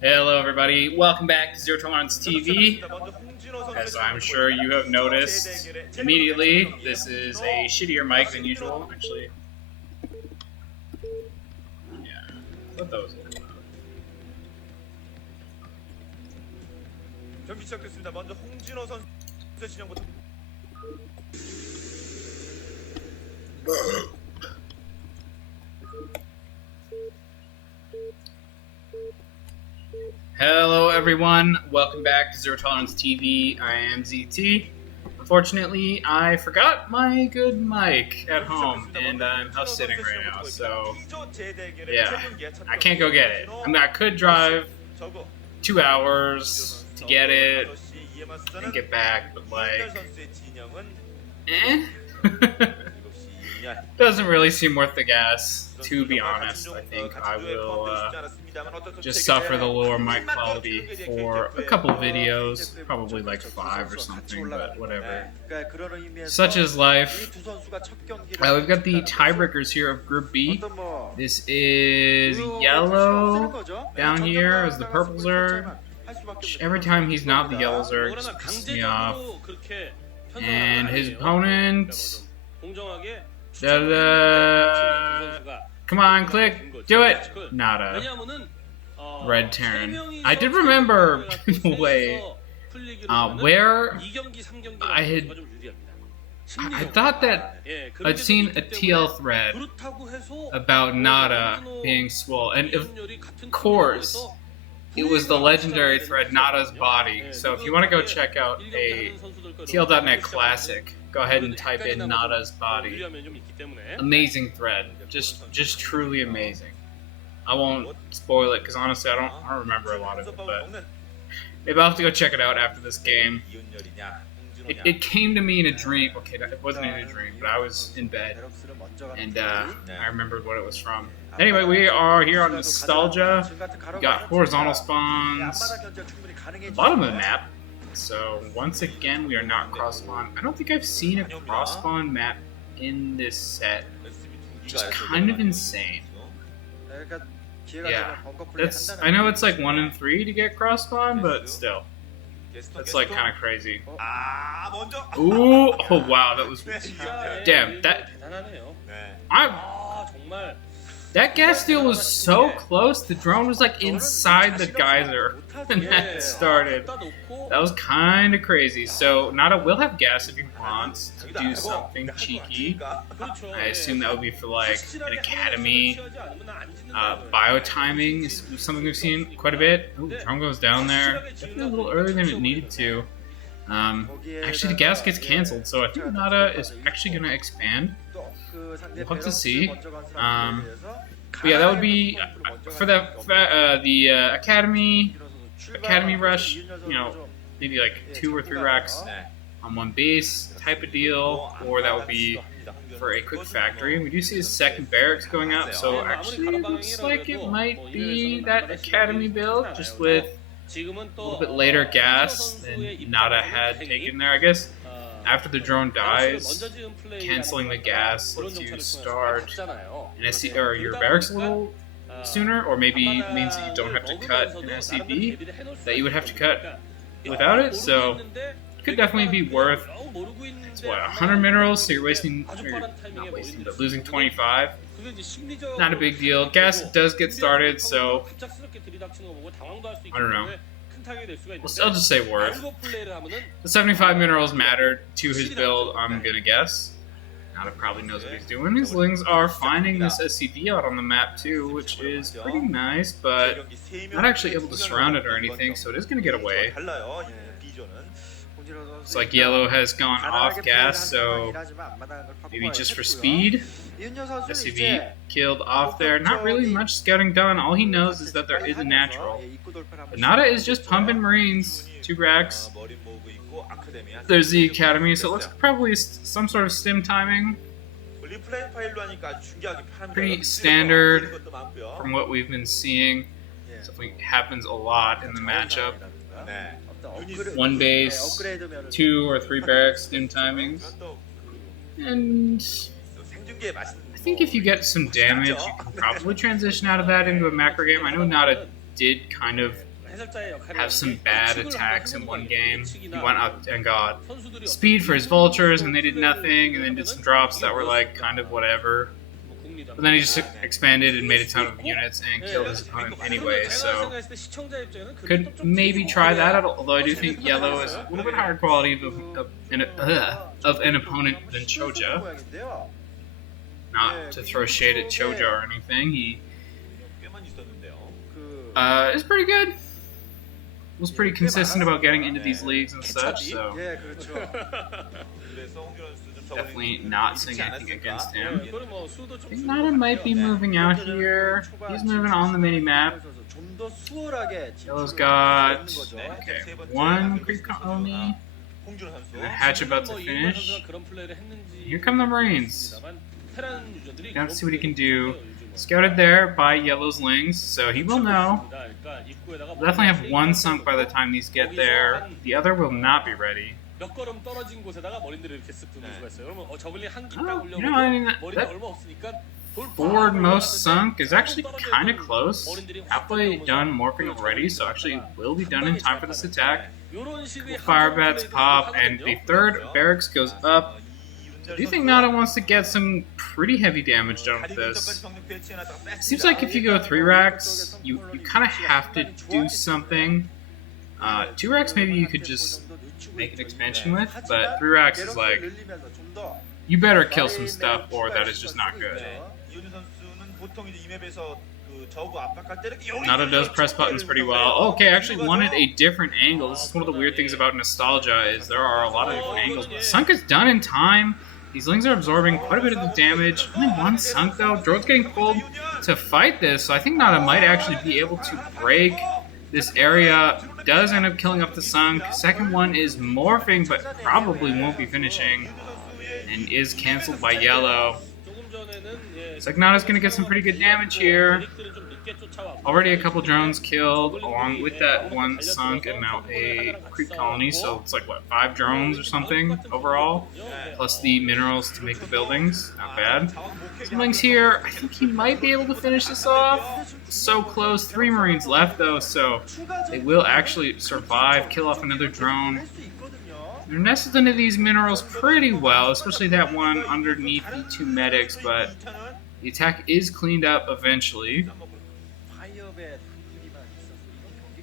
Hello everybody, welcome back to Zero Tolerance TV. As I'm sure you have noticed immediately, this is a shittier mic than usual. Actually, yeah, I thought that was a little loud. 경기 시작됐습니다. 먼저 홍진호 선수 진영부터. Hello everyone, welcome back to Zero Tolerance TV. I am ZT. Unfortunately, I forgot my good mic at home, and I'm house sitting right now, so yeah, I can't go get it. I mean, I could drive 2 hours to get it and get back, but like, doesn't really seem worth the gas, to be honest. I think I will just suffer the lower mic quality for a couple videos, probably like 5 or something, but whatever. Such is life. We've got the tiebreakers here of Group B. This is YellOw down here as the purple Zerg. Every time he's not the yellow Zerg, just pisses me off. And his opponent... Come on, click, do it! NaDa. Red Terran. I did remember, wait, where I thought that I'd seen a TL thread about NaDa being swole, and of course, it was the legendary thread NaDa's body. So if you want to go check out a TL.net classic, go ahead and type in NaDa's body. Amazing thread, just truly amazing. I won't spoil it because honestly I don't remember a lot of it, but maybe I'll have to go check it out after this game. It came to me in a dream. Okay, it wasn't in a dream, but I was in bed and I remembered what it was from. Anyway, we are here on Nostalgia. We got horizontal spawns, bottom of the map. So once again, we are not cross spawn. I don't think I've seen a cross spawn map in this set, which is kind of insane. Yeah, I know it's like 1 in 3 to get cross spawn, but still, that's like kind of crazy. Ooh, oh wow, that was damn that gas steal was so close. The drone was like inside the geyser when that started. That was kind of crazy. So NaDa will have gas if he wants to do something cheeky. I assume that would be for like an academy. Bio timing is something we've seen quite a bit. Ooh, drone goes down there. Definitely a little earlier than it needed to. Actually, the gas gets canceled, so I think NaDa is actually going to expand. We'll have to see. But yeah, that would be for the academy rush. You know, maybe like 2 or 3 racks on 1 base type of deal, or that would be for a quick factory. We do see his second barracks going up, so actually it looks like it might be that academy build, just with a little bit later gas than NaDa had taken there, I guess. After the drone dies, canceling the gas lets you start an SC or your barracks a little sooner, or maybe means that you don't have to cut an SCV that you would have to cut without it. So it could definitely be worth. It's what, 100 minerals, so you're wasting, or not wasting, but losing 25. Not a big deal. Gas does get started, so I don't know. I'll just say worth. The 75 minerals mattered to his build, I'm gonna guess. NaDa probably knows what he's doing. His Lings are finding this SCV out on the map too, which is pretty nice, but not actually able to surround it or anything, so it is gonna get away. It's like YellOw has gone off gas, so maybe just for speed. SCV killed off there. Not really much scouting done. All he knows is that there is a natural. But NaDa is just pumping Marines. 2 racks. There's the academy, so it looks like probably some sort of stim timing. Pretty standard from what we've been seeing. Something happens a lot in the matchup. 1 base, 2 or 3 barracks stim timings. And I think if you get some damage, you can probably transition out of that into a macro game. I know NaDa did kind of have some bad attacks in one game. He went up and got speed for his vultures, and they did nothing, and then did some drops that were like kind of whatever. But then he just expanded and made a ton of units and killed his opponent anyway, so could maybe try that out, although I do think YellOw is a little bit higher quality of an opponent than Choja. Not to throw shade at Choja or anything, he is pretty good. Was pretty consistent about getting into these leagues and such, so definitely not saying anything against him. I think NaDa might be moving out here. He's moving on the mini-map. YellOw's got one creep colony. And a hatch about to finish. Here come the Marines. Gotta see what he can do. Scouted there by YellOw's Lings, so he will know. We'll definitely have one sunk by the time these get there. The other will not be ready. Oh, you know, I mean, that forward most sunk is actually kind of close. Halfway done morphing already, so actually will be done in time for this attack. Fire bats pop, and the third barracks goes up. I do think NaDa wants to get some pretty heavy damage done with this. It seems like if you go 3 racks, you kind of have to do something. 2 racks maybe you could just make an expansion with, but 3 racks is like, you better kill some stuff or that is just not good. NaDa does press buttons pretty well. Oh, okay, I actually wanted a different angle. This is one of the weird things about nostalgia is there are a lot of different angles, but sunk is done in time. These Lings are absorbing quite a bit of the damage. Only one sunk though. Droid's getting pulled to fight this, so I think NaDa might actually be able to break this area. Does end up killing up the sunk. Second one is morphing, but probably won't be finishing, and is cancelled by YellOw. Looks like NaDa's going to get some pretty good damage here. Already a couple drones killed, along with that one sunk, and now a creep colony, so it's like, what, 5 drones or something overall? Plus the minerals to make the buildings. Not bad. Some Lings here. I think he might be able to finish this off. So close. 3 Marines left, though, so they will actually survive, kill off another drone. They're nested into these minerals pretty well, especially that one underneath the 2 medics, but the attack is cleaned up eventually.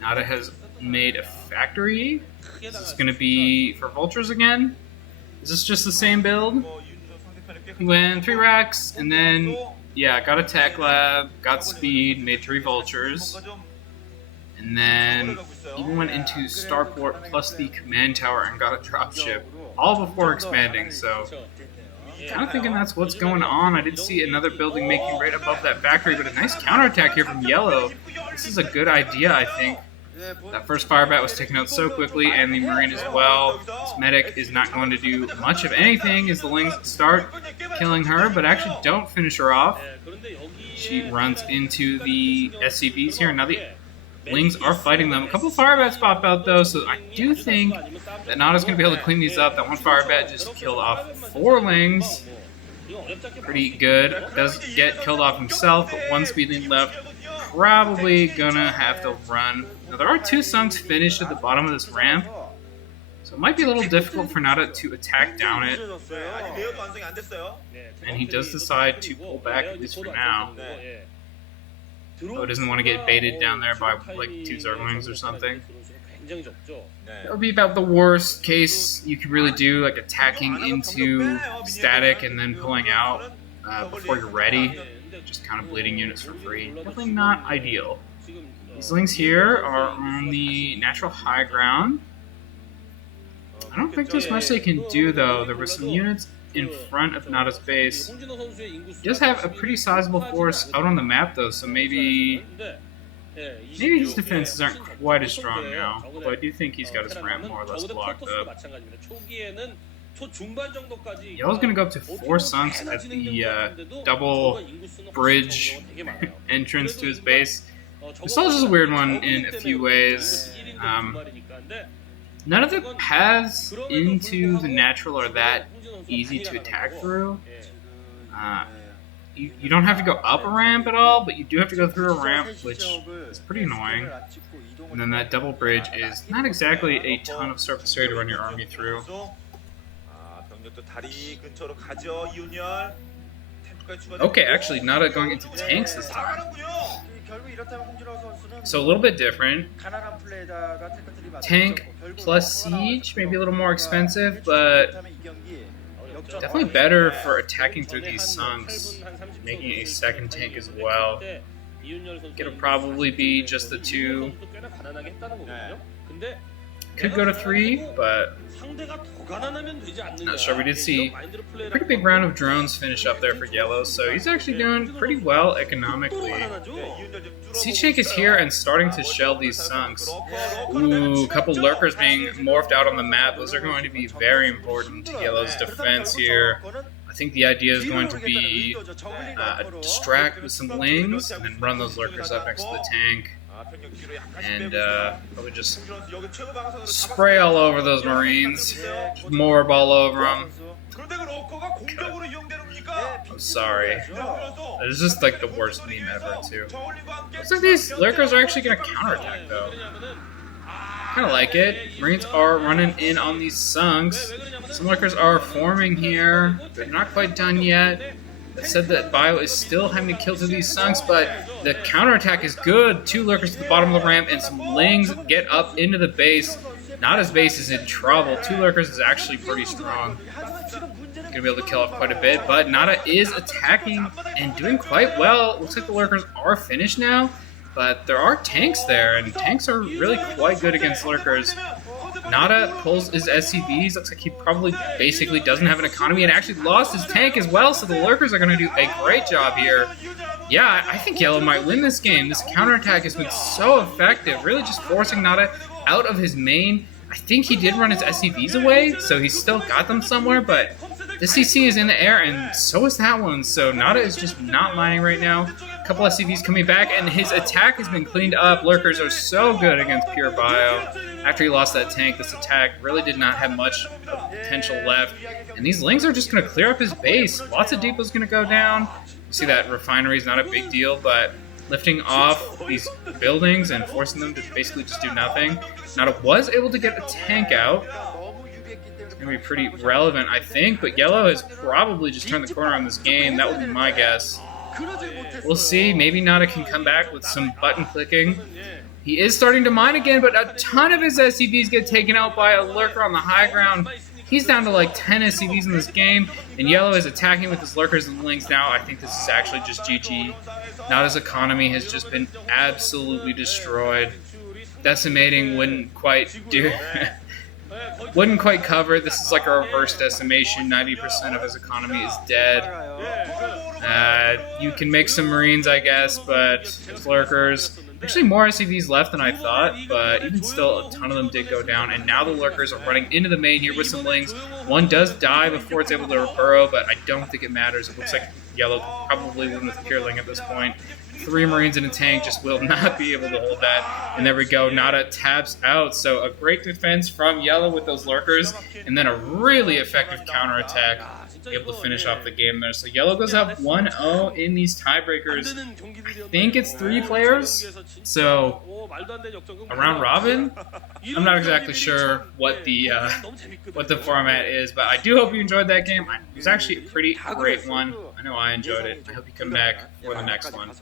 NaDa has made a factory. Is this going to be for vultures again? Is this just the same build? He went 3 racks, and then, yeah, got a tech lab, got speed, made 3 vultures. And then even went into Starport plus the command tower and got a dropship, all before expanding, so kind of thinking that's what's going on. I did see another building making right above that factory, but a nice counterattack here from YellOw. This is a good idea, I think. That first firebat was taken out so quickly, and the Marine as well. This medic is not going to do much of anything as the Lings start killing her, but actually don't finish her off. She runs into the SCVs here, and now the Lings are fighting them. A couple of firebats pop out, though, so I do think that NaDa's going to be able to clean these up. That one firebat just killed off 4 Lings. Pretty good. Does get killed off himself, but 1 speedling left. Probably gonna have to run. Now, there are 2 sunks finished at the bottom of this ramp, so it might be a little difficult for NaDa to attack down it. And he does decide to pull back, at least for now. Oh, doesn't want to get baited down there by like 2 Zerglings or something. That would be about the worst case you could really do, like attacking into static and then pulling out before you're ready. Just kind of bleeding units for free. Definitely not ideal. These Lings here are on the natural high ground. I don't think there's much they can do, though. There were some units in front of NaDa's base. He does have a pretty sizable force out on the map, though, so maybe his defenses aren't quite as strong now. Although I do think he's got his ramp more or less blocked up. YellOw's going to go up to 4 sunks at the double bridge entrance to his base. This is a weird one in a few ways. None of the paths into the natural are that easy to attack through. you don't have to go up a ramp at all, but you do have to go through a ramp, which is pretty annoying. And then that double bridge is not exactly a ton of surface area to run your army through. Okay, actually, NaDa going into tanks this time. So a little bit different. Tank plus siege, maybe a little more expensive, but definitely better for attacking through these sunks. Making a second tank as well. It'll probably be just the 2. Could go to 3, but not sure. We did see a pretty big round of drones finish up there for YellOw, so he's actually doing pretty well economically. Siege tank is here and starting to shell these sunks. Ooh, a couple lurkers being morphed out on the map. Those are going to be very important to YellOw's defense here. I think the idea is going to be distract with some lings and then run those lurkers up next to the tank. And probably just spray all over those Marines. Morb all over them. I'm sorry. It's just like the worst meme ever, too. Looks like these lurkers are actually going to counterattack, though. Kind of like it. Marines are running in on these sunks. Some lurkers are forming here. They're not quite done yet. It said that Bio is still having to kill through these sunks, but the counterattack is good. 2 lurkers at the bottom of the ramp, and some lings get up into the base. NaDa's base is in trouble. 2 lurkers is actually pretty strong. Gonna be able to kill off quite a bit, but NaDa is attacking and doing quite well. Looks like the lurkers are finished now, but there are tanks there, and tanks are really quite good against lurkers. NaDa pulls his SCVs. Looks like he probably basically doesn't have an economy and actually lost his tank as well, so the lurkers are going to do a great job here. Yeah, I think YellOw might win this game. This counterattack has been so effective, really just forcing NaDa out of his main. I think he did run his SCVs away, so he's still got them somewhere, but the CC is in the air, and so is that one, so NaDa is just not mining right now. A couple SCVs coming back, and his attack has been cleaned up. Lurkers are so good against pure bio. After he lost that tank, this attack really did not have much potential left. And these lings are just going to clear up his base. Lots of depots going to go down. You see that refinery is not a big deal, but lifting off these buildings and forcing them to basically just do nothing. NaDa was able to get a tank out. It's going to be pretty relevant, I think, but YellOw has probably just turned the corner on this game. That would be my guess. We'll see. Maybe NaDa can come back with some button clicking. He is starting to mine again, but a ton of his SCVs get taken out by a lurker on the high ground. He's down to like 10 SCVs in this game, and YellOw is attacking with his lurkers and lings now. I think this is actually just GG. NaDa's economy has just been absolutely destroyed. Decimating wouldn't quite do... wouldn't quite cover. This is like a reverse decimation. 90% of his economy is dead. You can make some Marines, I guess, but his lurkers... Actually, more SCVs left than I thought, but even still, a ton of them did go down, and now the lurkers are running into the main here with some lings. One does die before it's able to burrow, but I don't think it matters. It looks like YellOw could probably win with pure ling at this point. 3 Marines in a tank just will not be able to hold that. And there we go, NaDa taps out. So a great defense from YellOw with those lurkers, and then a really effective counterattack, able to finish off the game there. So YellOw goes up 1-0 in these tiebreakers. I think it's 3 players, so a round robin. I'm not exactly sure what the format is, but I do hope you enjoyed that game. It was actually a pretty great one. I know I enjoyed it. I hope you come back for the next one.